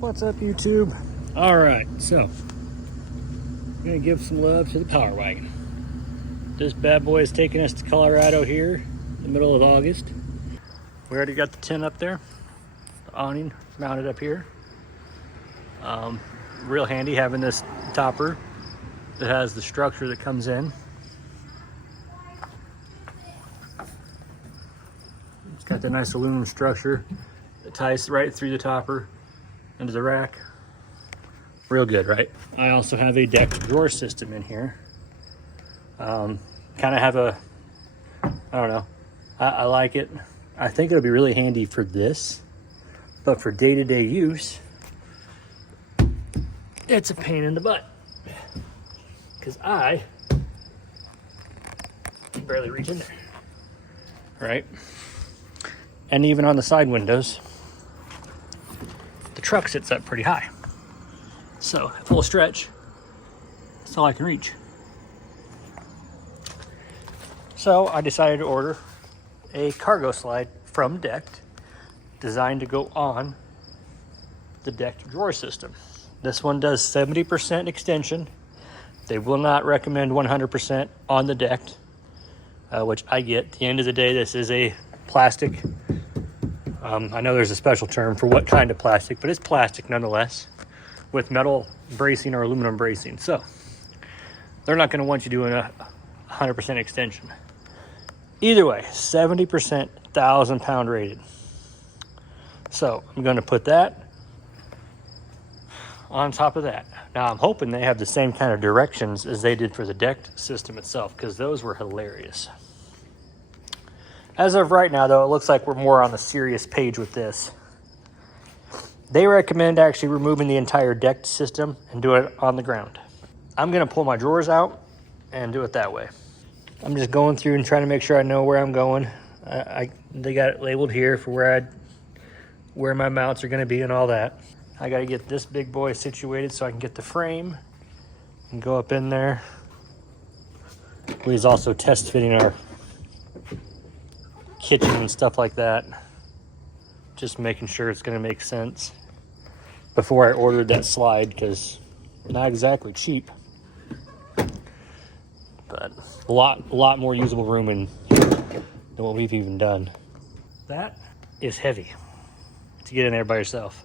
What's up, YouTube? All right, so I'm gonna give some love to the Power Wagon. This bad boy is taking us to Colorado here in the middle of August. We already got the tent up there, the awning mounted up here. Real handy having this topper that has the structure that comes in. It's got that nice aluminum structure that ties right through the topper into the rack. Real good, right? I also have a deck drawer system in here. Kind of have a, I don't know, I like it. I think it'll be really handy for this, but for day-to-day use, it's a pain in the butt because I can barely reach in there, right? And even on the side windows, the truck sits up pretty high. So at full stretch, that's all I can reach. So I decided to order a cargo slide from Decked, designed to go on the Decked drawer system. This one does 70% extension. They will not recommend 100% on the Decked, which I get. At the end of the day, this is a plastic. I know there's a special term for what kind of plastic, but it's plastic nonetheless, with metal bracing or aluminum bracing. So they're not going to want you doing a 100% extension. Either way, 70%, 1,000-pound rated. So I'm going to put that on top of that. Now I'm hoping they have the same kind of directions as they did for the Decked system itself, because those were hilarious. As of right now, though, it looks like we're more on the serious page with this. They recommend actually removing the entire Decked system and do it on the ground. I'm going to pull my drawers out and do it that way. I'm just going through and trying to make sure I know where I'm going. They got it labeled here for where my mounts are going to be and all that. I got to get this big boy situated so I can get the frame and go up in there. We's also test fitting our kitchen and stuff like that. Just making sure it's going to make sense before I ordered that slide, because not exactly cheap, but a lot more usable room than what we've even done. That is heavy to get in there by yourself.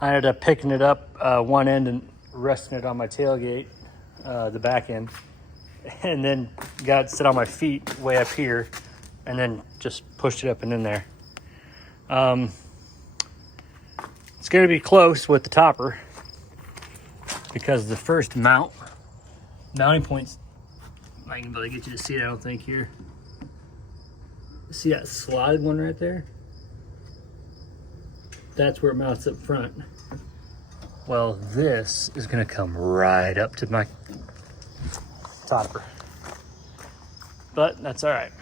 I ended up picking it up one end and resting it on my tailgate, the back end, and then got it sit on my feet way up here, and then just pushed it up and in there. It's going to be close with the topper because the first mounting points, I can barely get you to see it, I don't think, here. See that slotted one right there? That's where it mounts up front. Well, this is going to come right up to my topper, but that's all right.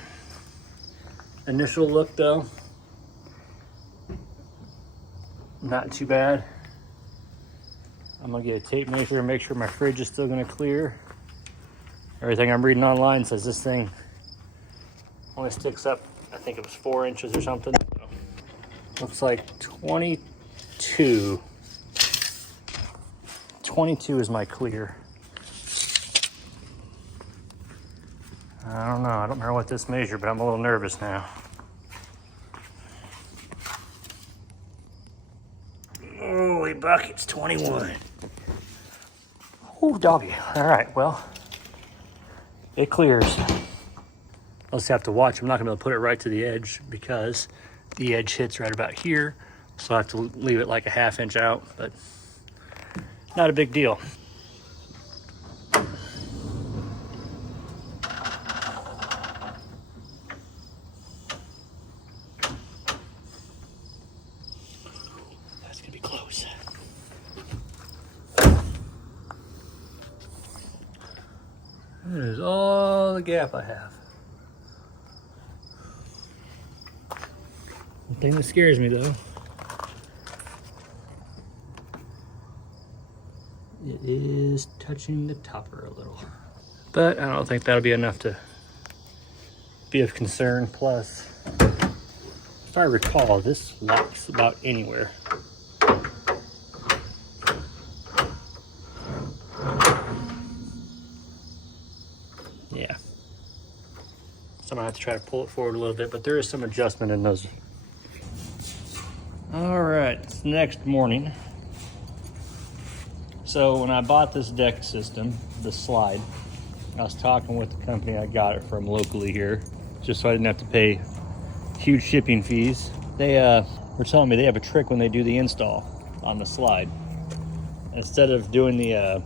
Initial look, though, not too bad. I'm gonna get a tape measure and make sure my fridge is still gonna clear. Everything I'm reading online says this thing only sticks up, I think it was 4 inches or something. So, looks like 22. 22 is my clear. I don't know, I don't remember what this measured, but I'm a little nervous now. Holy buckets, 21. Oh, doggy. All right, well, it clears. I'll just have to watch. I'm not gonna be able to put it right to the edge because the edge hits right about here. So I have to leave it like a 1/2 inch out, but not a big deal. That's gonna be close. That is all the gap I have. The thing that scares me, though, it is touching the topper a little. But I don't think that'll be enough to be of concern. Plus, if I recall, this locks about anywhere. So I'm gonna have to try to pull it forward a little bit, but there is some adjustment in those. All right, it's the next morning. So when I bought this deck system, the slide, I was talking with the company I got it from locally here, just so I didn't have to pay huge shipping fees. They were telling me they have a trick when they do the install on the slide. Instead of doing the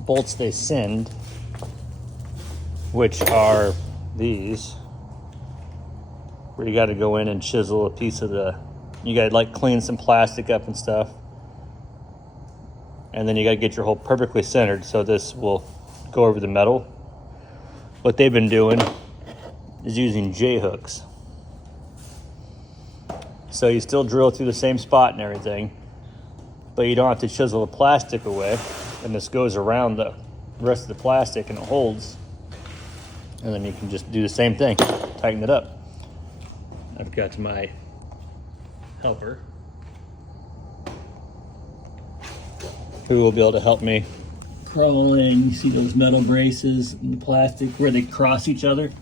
bolts they send, which are these, where you got to go in and chisel a piece of you got to like clean some plastic up and stuff, and then you got to get your hole perfectly centered so this will go over the metal. What they've been doing is using J-hooks. So you still drill through the same spot and everything, but you don't have to chisel the plastic away, and this goes around the rest of the plastic and it holds, and then you can just do the same thing, tighten it up. I've got my helper who will be able to help me crawl in. You see those metal braces in the plastic where they cross each other?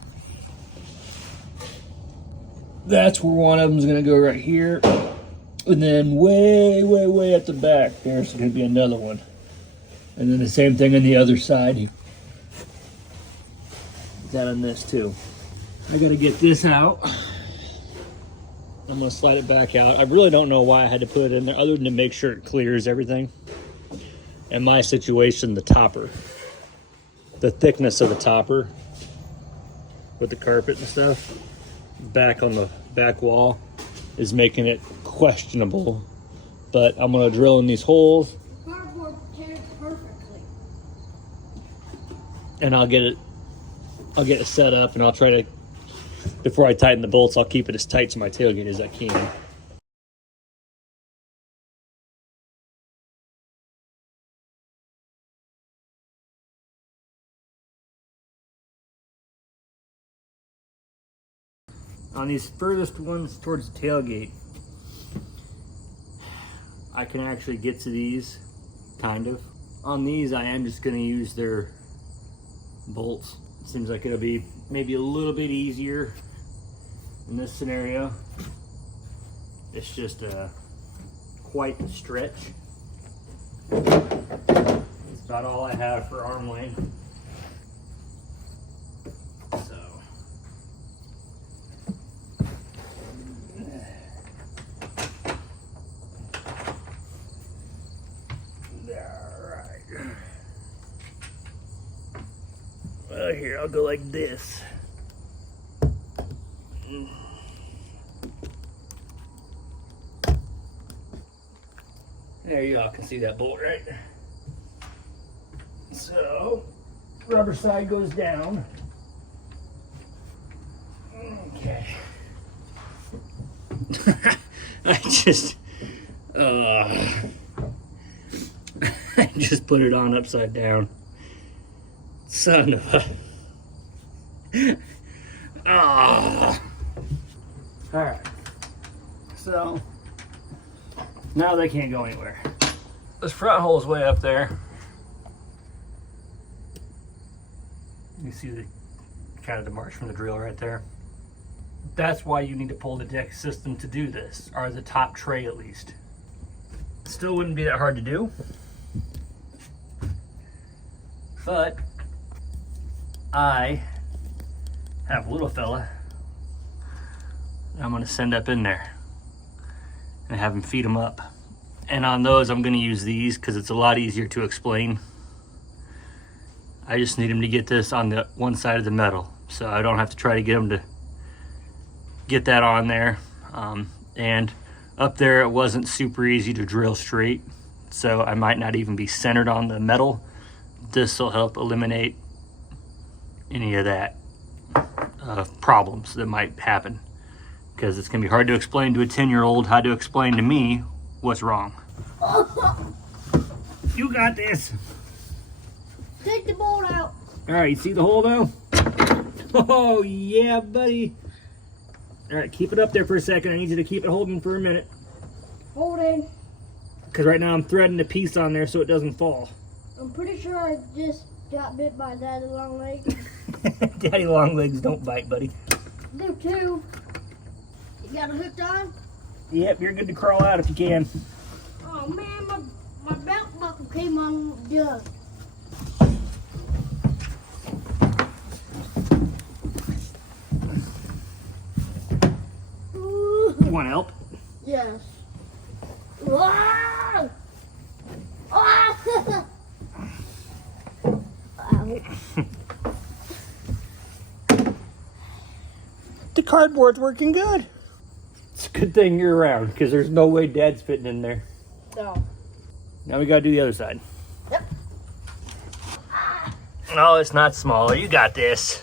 That's where one of them is going to go right here. And then way at the back, there's going to be another one. And then the same thing on the other side. That on this too. I got to get this out. I'm going to slide it back out. I really don't know why I had to put it in there other than to make sure it clears everything. In my situation, the topper, the thickness of the topper with the carpet and stuff back on the back wall is making it questionable. But I'm going to drill in these holes. Cardboard tears perfectly. And I'll get it set up, and I'll try to, before I tighten the bolts, I'll keep it as tight to my tailgate as I can. On these furthest ones towards the tailgate, I can actually get to these, kind of. On these, I am just going to use their bolts. It seems like it'll be maybe a little bit easier in this scenario. It's just quite a stretch. It's about all I have for arm length. So well, here, I'll go like this. There y'all can see that bolt, right? So, rubber side goes down. Okay. I just put it on upside down. Son of a... Alright. So, now they can't go anywhere. This front hole is way up there. You see the kind of the march from the drill right there. That's why you need to pull the deck system to do this, or the top tray at least. Still wouldn't be that hard to do, but I have a little fella I'm going to send up in there and have him feed them up. And on those, I'm going to use these because it's a lot easier to explain. I just need him to get this on the one side of the metal, so I don't have to try to get him to get that on there. And up there, it wasn't super easy to drill straight, so I might not even be centered on the metal. This will help eliminate any of that problems that might happen, because it's going to be hard to explain to a 10-year-old how to explain to me what's wrong. You got this. Take the bolt out. All right, you see the hole now? Oh, yeah, buddy. All right, keep it up there for a second. I need you to keep it holding for a minute. Holding. Because right now I'm threading a piece on there so it doesn't fall. I'm pretty sure I just got bit by Daddy Long Leg. Daddy long legs don't bite, buddy. Do too. You got it hooked on? Yep, you're good to crawl out if you can. Oh man, my belt buckle came undone. You want help? Yes. Ah! Ah! Ow. The cardboard's working good. It's a good thing you're around because there's no way Dad's fitting in there. No. Now we gotta do the other side. Yep. No, it's not smaller. You got this.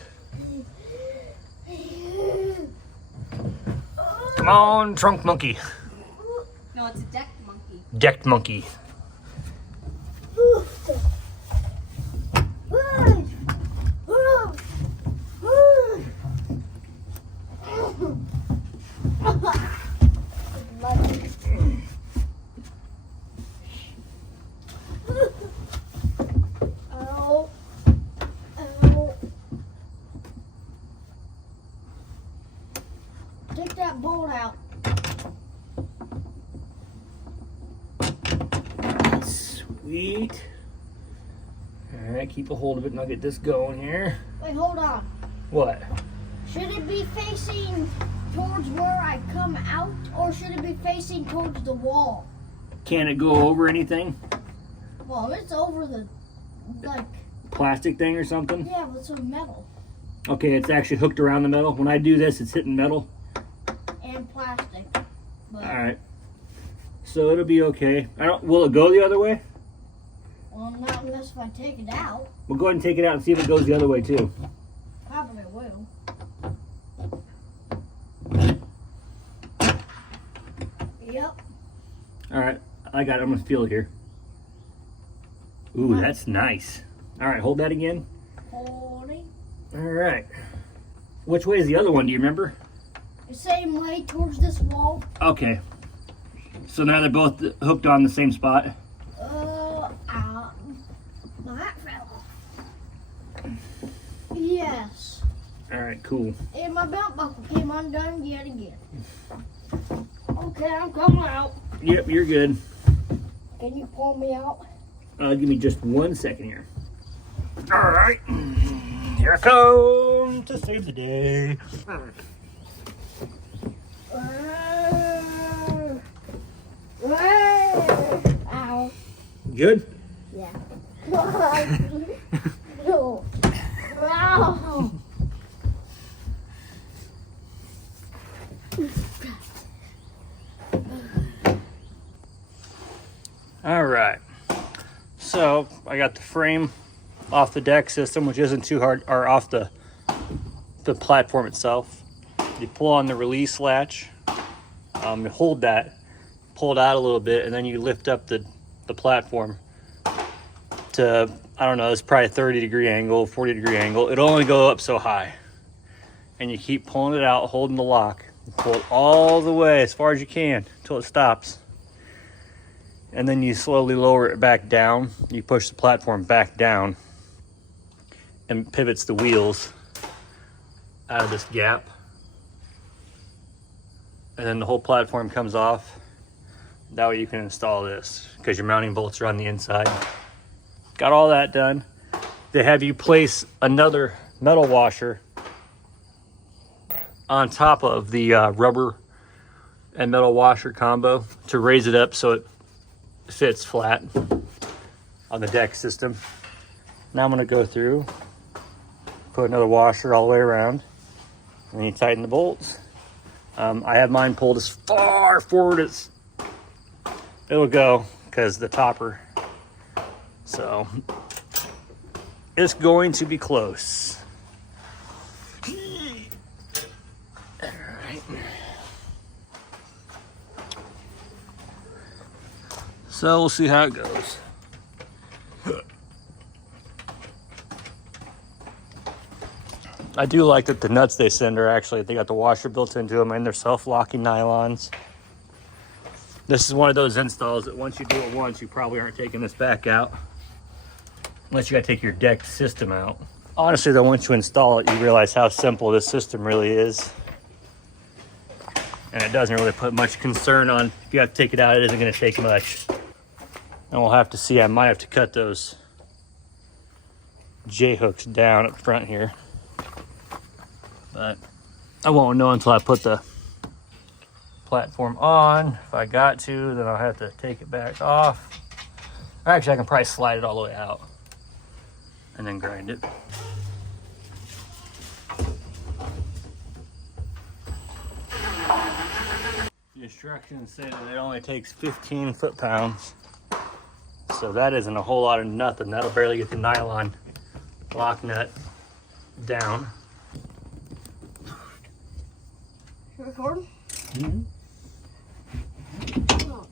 Come on, trunk monkey. No, it's a deck monkey. Decked monkey. Ow. Ow. Take that bolt out. Sweet. All right, keep a hold of it and I'll get this going here. Wait, hold on. What? Should it be facing towards where I come out, or should it be facing towards the wall? Can it go over anything? Well, it's over the, like, Plastic thing or something? yeah, but it's a metal Okay, it's actually hooked around the metal. When I do this, it's hitting metal. and plastic. But, All right. So it'll be okay. Will it go the other way? well, not unless if I take it out. We'll go ahead and take it out and see if it goes the other way too. Probably will. Yep. All right, I got it. I'm gonna feel it here. Ooh, that's nice. All right, hold that again. Holding. All right. Which way is the other one? Do you remember? The same way towards this wall. Okay. So now they're both hooked on the same spot. My hat fell off. Yes. All right, cool. And my belt buckle came undone yet again. Okay, I'm coming out. Yep, you're good. Can you pull me out? Give me just 1 second here. All right. Here I come to save the day. Ow. Good? Yeah. No. Ow. All right. So I got the frame off the deck system, which isn't too hard, or off the platform itself. You pull on the release latch, you hold that, pull it out a little bit, and then you lift up the platform to, I don't know, it's probably a 30-degree angle, 40-degree angle. It'll only go up so high. And you keep pulling it out, holding the lock. Pull it all the way as far as you can until it stops. And then you slowly lower it back down. You push the platform back down and pivots the wheels out of this gap. And then the whole platform comes off. That way you can install this because your mounting bolts are on the inside. Got all that done. They have you place another metal washer on top of the rubber and metal washer combo to raise it up so it fits flat on the deck system. Now I'm going to go through, put another washer all the way around, and then you tighten the bolts. I have mine pulled as far forward as it'll go because the topper. So it's going to be close. All right. So we'll see how it goes. I do like that the nuts they send are actually, they got the washer built into them and they're self-locking nylons. This is one of those installs that once you do it once, you probably aren't taking this back out. Unless you gotta take your deck system out. Honestly though, once you install it, you realize how simple this system really is. And it doesn't really put much concern on if you have to take it out, it isn't going to take much. And we'll have to see, I might have to cut those J-hooks down up front here. But I won't know until I put the platform on. If I got to, then I'll have to take it back off. Actually, I can probably slide it all the way out and then grind it. The instructions say that it only takes 15 foot-pounds. So that isn't a whole lot of nothing. That'll barely get the nylon lock nut down. You recording? Mm-hmm.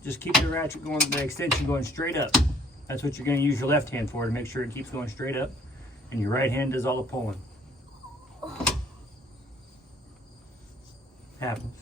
Just keep the ratchet going, the extension going straight up. That's what you're going to use your left hand for, to make sure it keeps going straight up. And your right hand does all the pulling. Happens.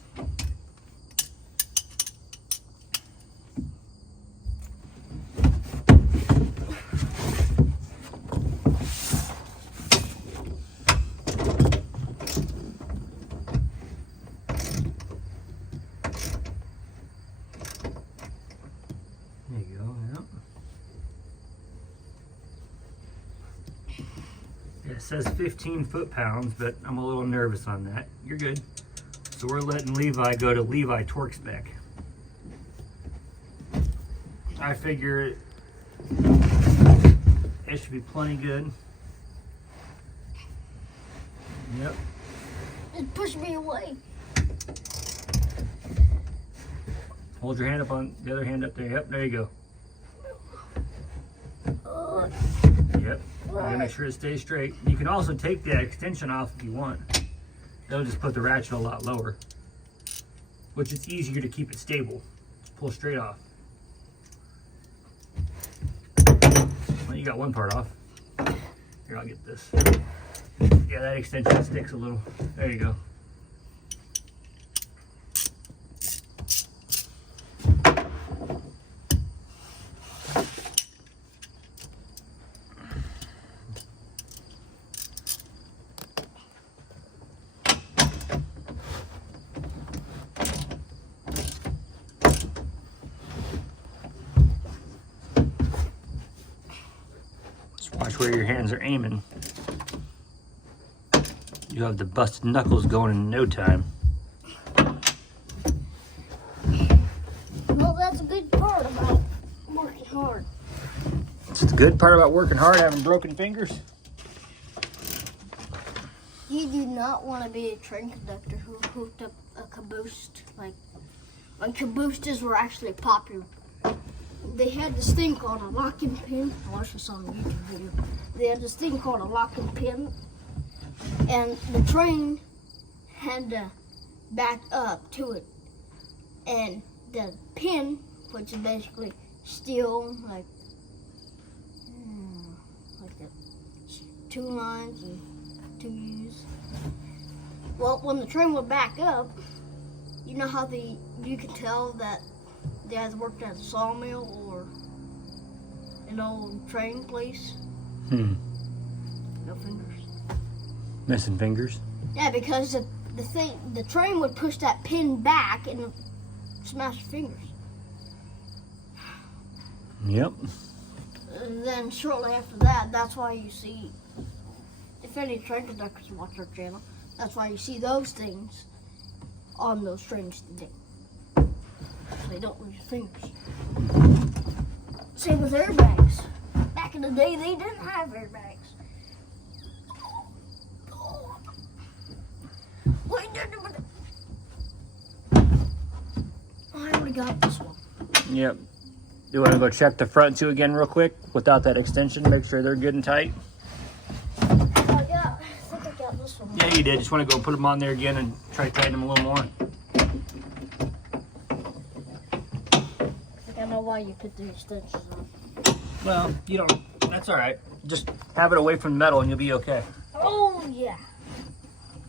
There you go, yep. Yeah, it says 15 foot-pounds, but I'm a little nervous on that. You're good. So we're letting Levi go to Levi torque spec. I figure it should be plenty good. Yep. It pushed me away. Hold your hand up on the other hand up there. Yep, there you go. Yep. You gotta make sure it stays straight. You can also take that extension off if you want. That'll just put the ratchet a lot lower, which is easier to keep it stable. Just pull straight off. Well, you got one part off. Here, I'll get this. Yeah, that extension sticks a little. There you go. Watch where your hands are aiming. You'll have the busted knuckles going in no time. Well, that's a good part about working hard. It's the good part about working hard, having broken fingers. You do not want to be a train conductor who hooked up a caboose, like when cabooses were actually popular. They had this thing called a lock and pin. I watched this on a YouTube video. They had this thing called a lock and pin, and the train had to back up to it. And the pin, which is basically steel, like the 2 lines and 2 U's. Well, when the train would back up, you know how you can tell that they either worked at a sawmill or an old train place? No fingers. Missing fingers? Yeah, because the train would push that pin back and smash your fingers. Yep. And then shortly after that, that's why you see, if any train conductors watch our channel, that's why you see those things on those trains today. So they don't lose your fingers. Same with airbags. Back in the day, they didn't have airbags. Wait, I already got this one. Yep. You want to go check the front two again real quick without that extension? Make sure they're good and tight. I think I got this one. Yeah, you did. Just want to go put them on there again and try to tighten them a little more. I know why you put the extensions on. Well, you don't. That's all right. Just have it away from the metal and you'll be okay. Oh, yeah.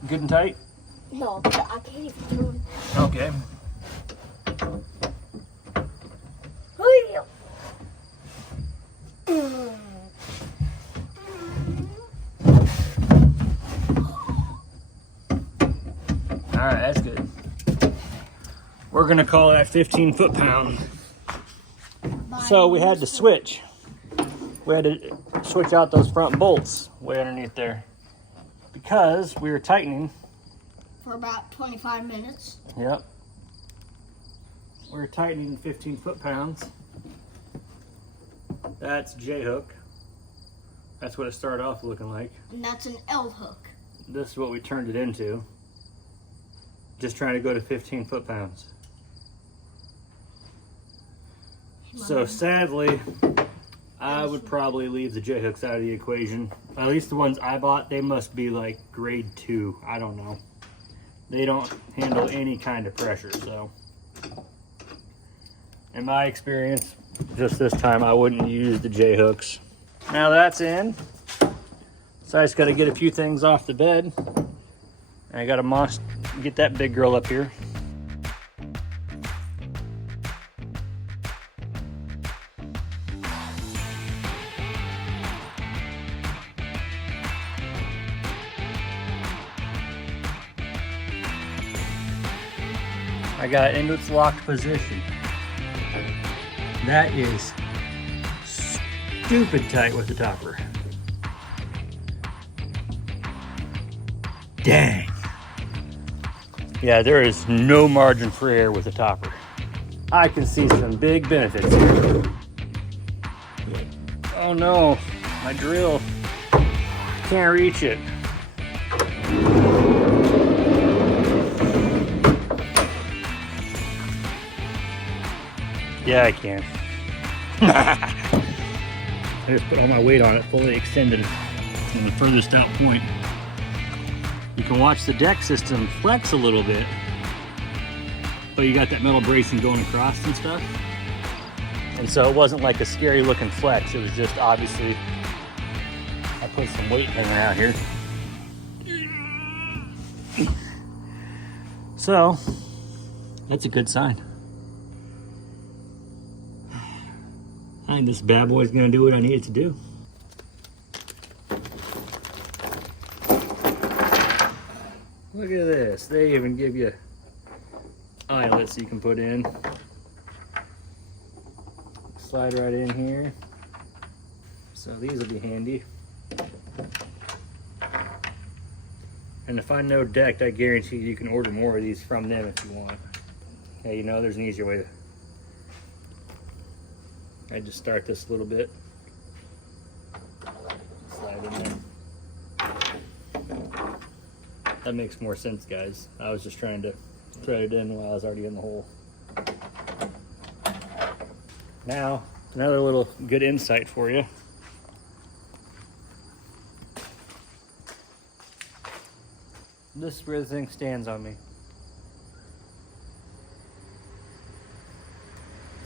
Good and tight? No, I can't even turn. Okay. We're gonna call that 15 foot-pound. So we had to switch. We had to switch out those front bolts way underneath there because we were tightening. For about 25 minutes. Yep. We were tightening 15 foot-pounds. That's J-hook. That's what it started off looking like. And that's an L hook. This is what we turned it into. Just trying to go to 15 foot-pounds. So sadly, I would probably leave the J-hooks out of the equation. At least the ones I bought, they must be like grade 2. I don't know. They don't handle any kind of pressure, so. In my experience, just this time, I wouldn't use the J-hooks. Now that's in. So I just got to get a few things off the bed. And I got to get that big girl up here. I got it into its locked position. That is stupid tight with the topper. Dang. Yeah, there is no margin for error with the topper. I can see some big benefits here. Oh no, my drill. Can't reach it. Yeah, I can. I just put all my weight on it, fully extended from the furthest out point. You can watch the deck system flex a little bit, but you got that metal bracing going across and stuff. And so it wasn't like a scary looking flex. It was just obviously, I put some weight hanging out here. So, that's a good sign. I think this bad boy's gonna do what I need it to do. Look at this. They even give you eyelets you can put in. Slide right in here. So these will be handy. And if I know Decked, I guarantee you can order more of these from them if you want. Hey, you know, there's an easier way to. I just start this a little bit. Slide in there. That makes more sense, guys. I was just trying to thread it in while I was already in the hole. Now, another little good insight for you. This is where the thing stands on me.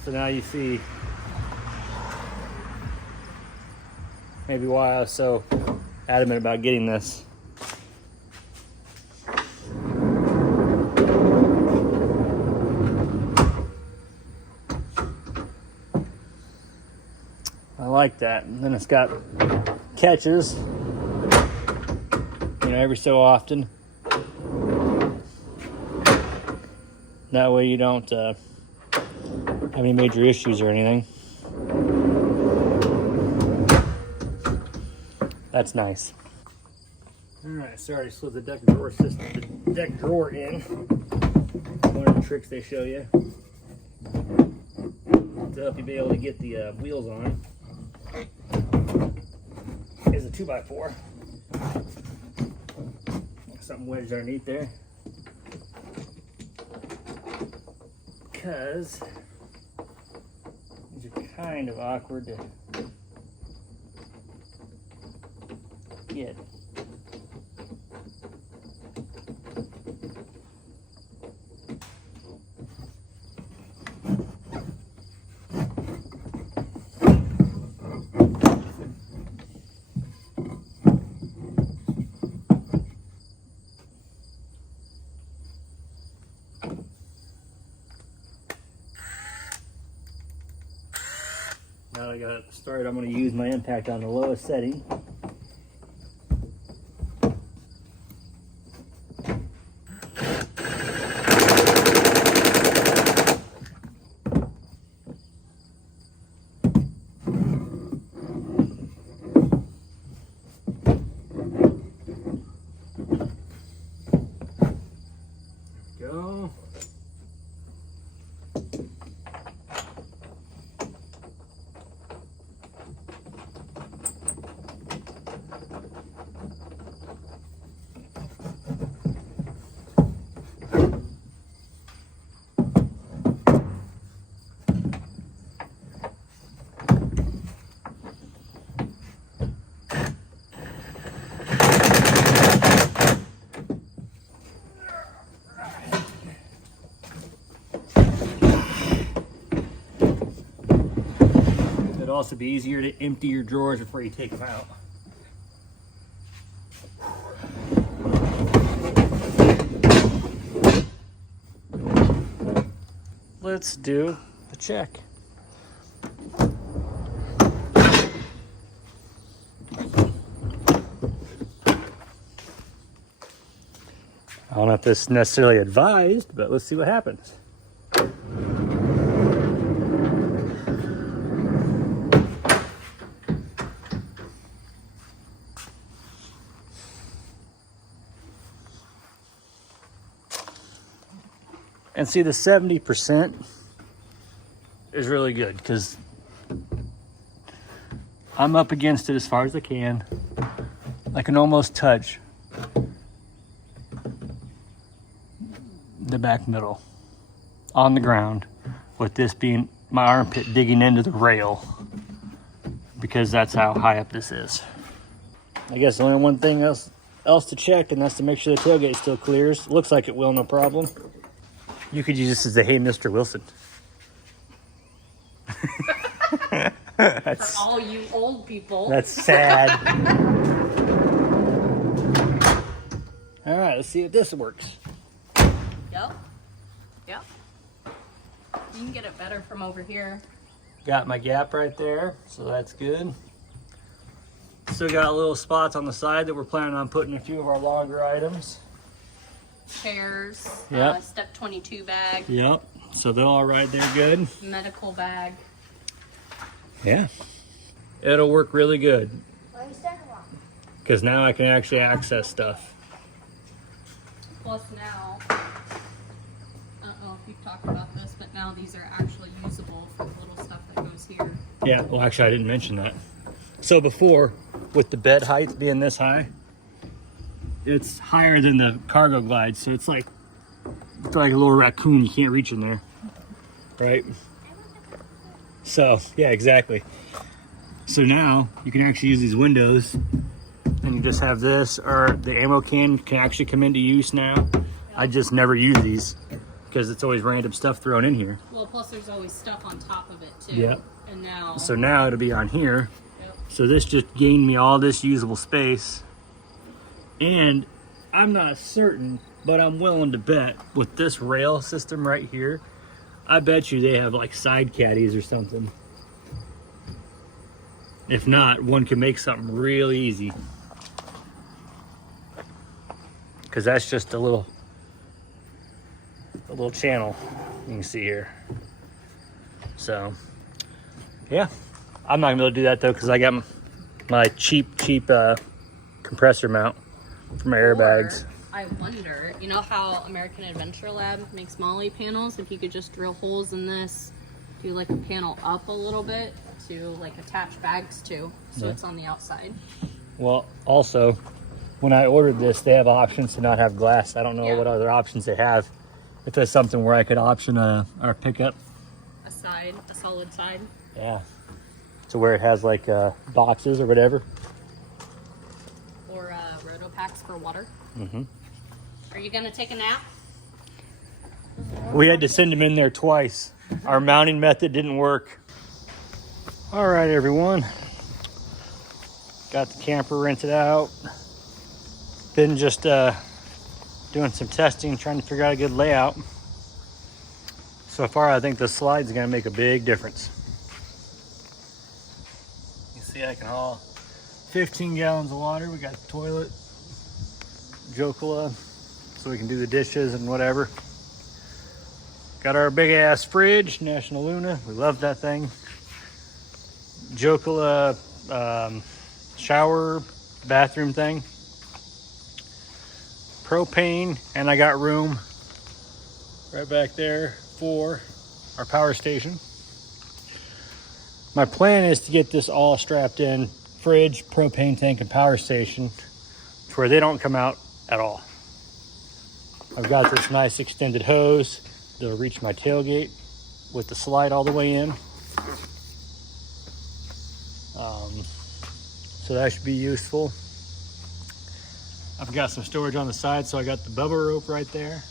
So now you see maybe why I was so adamant about getting this. I like that. And then it's got catches, you know, every so often. That way you don't have any major issues or anything. That's nice. All right, so I already slid the deck drawer system, the deck drawer in. One of the tricks they show you to help you be able to get the wheels on is a 2x4. Something wedged underneath there. Because these are kind of awkward to get. Now I got it started, I'm going to use my impact on the lowest setting. it'd also be easier to empty your drawers before you take them out. Let's do the check. I don't know if this is necessarily advised, but let's see what happens. And see, the 70% is really good because I'm up against it as far as I can. I can almost touch the back middle on the ground, with this being my armpit digging into the rail, because that's how high up this is. I guess only one thing else to check, and that's to make sure the tailgate still clears. Looks like it will, no problem. You could use this as the "Hey, Mr. Wilson." For all you old people. That's sad. All right, let's see if this works. Yep. Yep. You can get it better from over here. Got my gap right there, so that's good. Still got little spots on the side that we're planning on putting a few of our longer items. Chairs. Yep. Step 22 bag. Yep. So they'll all ride there good. Medical bag. Yeah. It'll work really good. Because now I can actually access stuff. Plus now, I don't know if you've talked about this, but now these are actually usable for the little stuff that goes here. Yeah, well actually I didn't mention that. So before, with the bed height being this high, it's higher than the cargo glide, so it's like a little raccoon. You can't reach in there, right? So yeah, exactly. So now you can actually use these windows, and you just have this, or the ammo can actually come into use now. I just never use these because it's always random stuff thrown in here. Well, plus there's always stuff on top of it too. Yep. And now. So now it'll be on here. Yep. So this just gained me all this usable space. And I'm not certain, but I'm willing to bet with this rail system right here, I bet you they have like side caddies or something. If not, one can make something really easy. Because that's just a little channel you can see here. So, yeah. I'm not gonna be able to do that though, because I got my cheap compressor mount for my airbags. Or, I wonder, you know how American Adventure Lab makes Molly panels? If you could just drill holes in this, do like a panel up a little bit to like attach bags to, so Yeah. it's on the outside. Well, also, when I ordered this, they have options to not have glass. I don't know Yeah. what other options they have. If there's something where I could option our pickup. A side, a solid side. Yeah. To where it has like boxes or whatever. Or roto packs for water. Mm-hmm. Are you gonna take a nap? We had to send them in there twice. Our mounting method didn't work. All right, everyone. Got the camper rented out. Been just doing some testing, trying to figure out a good layout. So far, I think the slide's gonna make a big difference. You see, I can haul 15 gallons of water. We got the toilet, Jocola, so we can do the dishes and whatever. Got our big ass fridge, National Luna. We love that thing. Jocola shower, bathroom thing. Propane, and I got room right back there for our power station. My plan is to get this all strapped in, fridge, propane tank, and power station, to where they don't come out at all. I've got this nice extended hose that'll reach my tailgate with the slide all the way in. So that should be useful. I've got some storage on the side, so I got the bubble rope right there.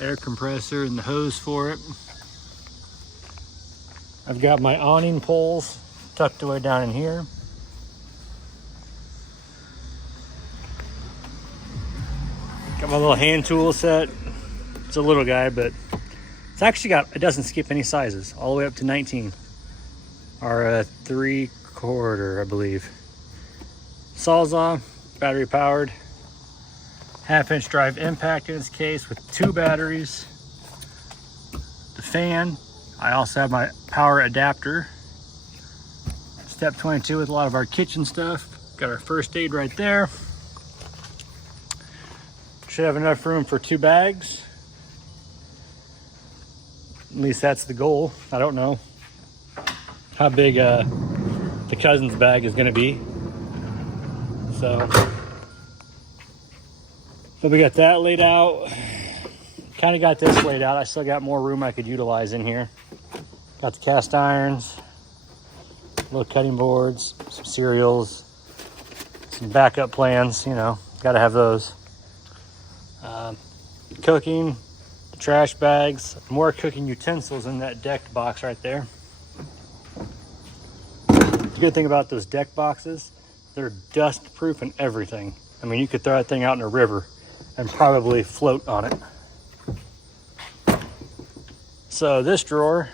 Air compressor and the hose for it. I've got my awning poles tucked away down in here. Got my little hand tool set. It's a little guy, but it's actually it doesn't skip any sizes, all the way up to 19. Or 3/4, I believe. Sawzall, battery powered. 1/2-inch drive impact in this case with 2 batteries. The fan, I also have my power adapter. Step 22 with a lot of our kitchen stuff. Got our first aid right there. Should have enough room for 2 bags. At least that's the goal. I don't know how big the cousin's bag is gonna be. So we got that laid out. Kind of got this laid out. I still got more room I could utilize in here. Got the cast irons, little cutting boards, some cereals, some backup plans, you know, gotta have those. Cooking, the trash bags, more cooking utensils in that decked box right there. The good thing about those deck boxes, they're dust proof and everything. I mean, you could throw that thing out in a river and probably float on it. So this drawer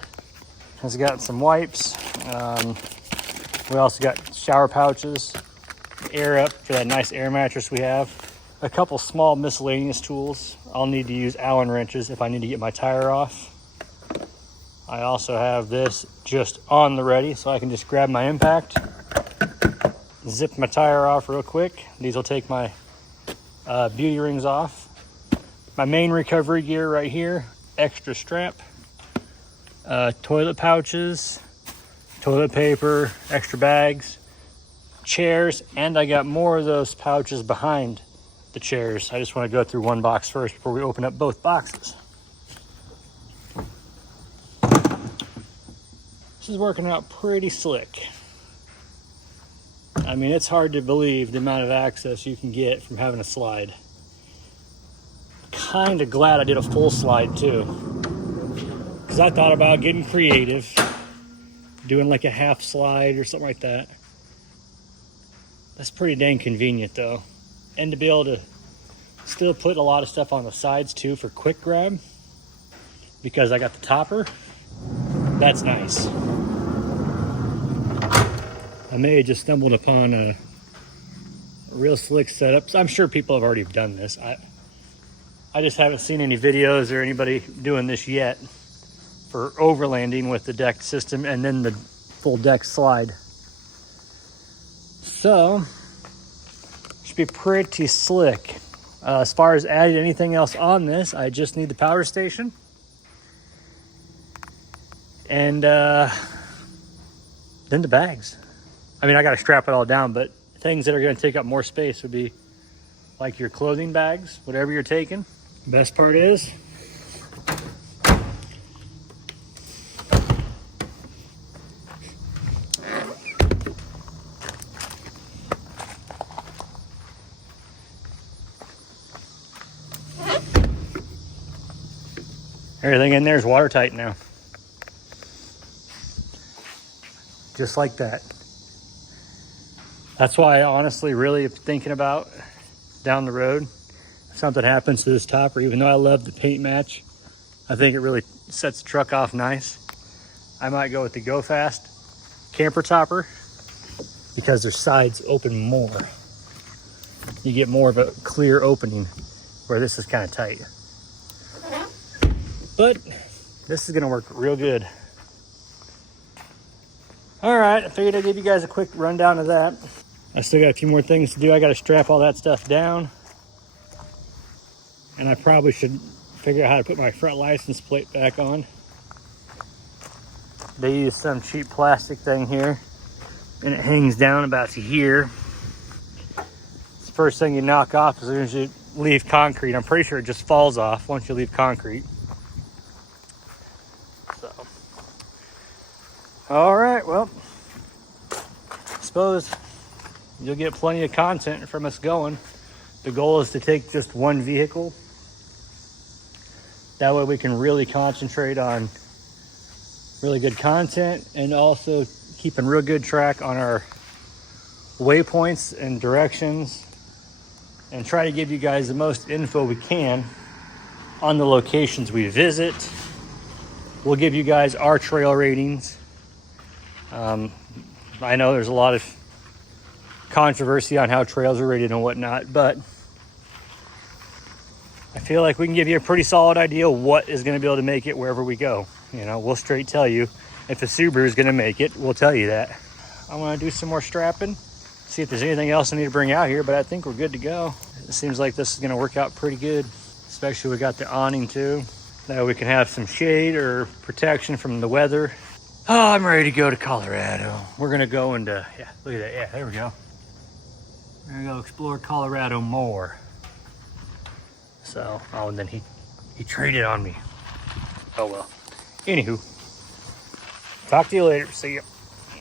has got some wipes. We also got shower pouches, air up for that nice air mattress we have. A couple small miscellaneous tools. I'll need to use Allen wrenches if I need to get my tire off. I also have this just on the ready, so I can just grab my impact, zip my tire off real quick. These will take my beauty rings off. My main recovery gear right here, extra strap, toilet pouches, toilet paper, extra bags, chairs, and I got more of those pouches behind the chairs. I just want to go through one box first before we open up both boxes. This is working out pretty slick. I mean, it's hard to believe the amount of access you can get from having a slide. Kind of glad I did a full slide too, because I thought about getting creative, doing like a half slide or something like that. That's pretty dang convenient though. And to be able to still put a lot of stuff on the sides too for quick grab, because I got the topper. That's nice. I may have just stumbled upon a real slick setup. I'm sure people have already done this. I just haven't seen any videos or anybody doing this yet for overlanding with the deck system and then the full deck slide. So, should be pretty slick. As far as adding anything else on this, I just need the power station. And then the bags. I mean, I got to strap it all down, but things that are going to take up more space would be like your clothing bags, whatever you're taking. Best part is, everything in there is watertight now. Just like that. That's why I honestly really thinking about down the road, if something happens to this topper, even though I love the paint match, I think it really sets the truck off nice. I might go with the Go Fast camper topper because their sides open more. You get more of a clear opening where this is kind of tight. But this is gonna work real good. All right, I figured I'd give you guys a quick rundown of that. I still got a few more things to do. I got to strap all that stuff down. And I probably should figure out how to put my front license plate back on. They use some cheap plastic thing here, and it hangs down about to here. It's the first thing you knock off as soon as you leave concrete. I'm pretty sure it just falls off once you leave concrete. So, all right, well, I suppose you'll get plenty of content from us going. The goal is to take just one vehicle. That way we can really concentrate on really good content, and also keeping real good track on our waypoints and directions, and try to give you guys the most info we can on the locations we visit. We'll give you guys our trail ratings. I know there's a lot of controversy on how trails are rated and whatnot, but I feel like we can give you a pretty solid idea of what is going to be able to make it wherever we go. You know, we'll straight tell you if the Subaru is going to make it. We'll tell you that. I'm going to do some more strapping, see if there's anything else I need to bring out here, but I think we're good to go. It seems like this is going to work out pretty good, especially we got the awning too. That way we can have some shade or protection from the weather. Oh, I'm ready to go to Colorado. We're going to go into, yeah, look at that. Yeah, there we go. We're going to go explore Colorado more. So, oh, and then he traded on me. Oh well. Anywho, talk to you later. See ya.